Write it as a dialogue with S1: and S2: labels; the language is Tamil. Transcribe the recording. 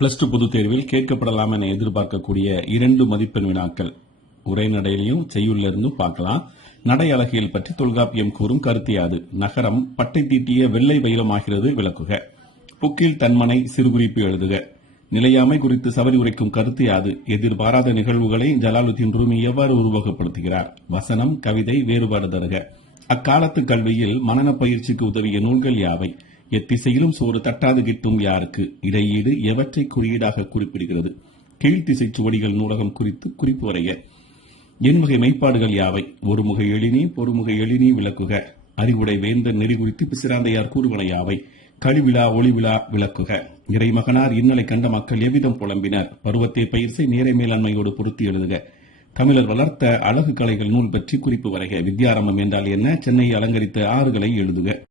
S1: பிளஸ் டூ பொதுத் தேர்வில் கேட்கப்படலாம் என எதிர்பார்க்கக்கூடிய இரண்டு மதிப்பெண் வினாக்கள். உரைநடையிலையும் செய்யுள்ளிருந்தும் பார்க்கலாம். நடை அழகியல் பற்றி தொல்காப்பியம் கூறும் கருத்தியாது நகரம் பட்டை தீட்டிய வெள்ளை வெயிலமாகிறது விளக்குக. புக்கில் தன்மனை சிறுகுறிப்பு எழுதுக. நிலையாமை குறித்து சபரி உரைக்கும் கருத்து யாது. எதிர்பாராத நிகழ்வுகளை ஜலாலுத்தீன் ரூமி எவ்வாறு உருவகப்படுத்துகிறார்? வசனம் கவிதை வேறுபாடு தருக. அக்காலத்து கல்வியில் மனன பயிற்சிக்கு உதவிய நூல்கள் யாவை? எத்திசையிலும் சோறு தட்டாது கிட்டும் யாருக்கு? இடையீடு எவற்றை குறியீடாக குறிப்பிடுகிறது? கீழ்த்திசை சுவடிகள் நூலகம் குறித்து குறிப்பு வரைய எண்முகை மெய்ப்பாடுகள் யாவை? ஒருமுக எழினி பொறுமுக எழினி விளக்குக. அறிவுடை வேந்தன் நெறி குறித்து பிசிராந்தையார் கூறுவன யாவை? கழிவிழா ஒளிவிழா விளக்குக. இறைமகனார் இன்னலை கண்ட மக்கள் எவ்விதம் புலம்பினர்? பருவத்தை பயிர்சை நேரை மேலாண்மையோடு பொருத்தி எழுதுக. தமிழர் வளர்த்த அழகு கலைகள் நூல் பற்றி குறிப்பு வரைக. வித்யாரம்பம் என்றால் என்ன? சென்னையை அலங்கரித்த ஆறுகளை எழுதுக.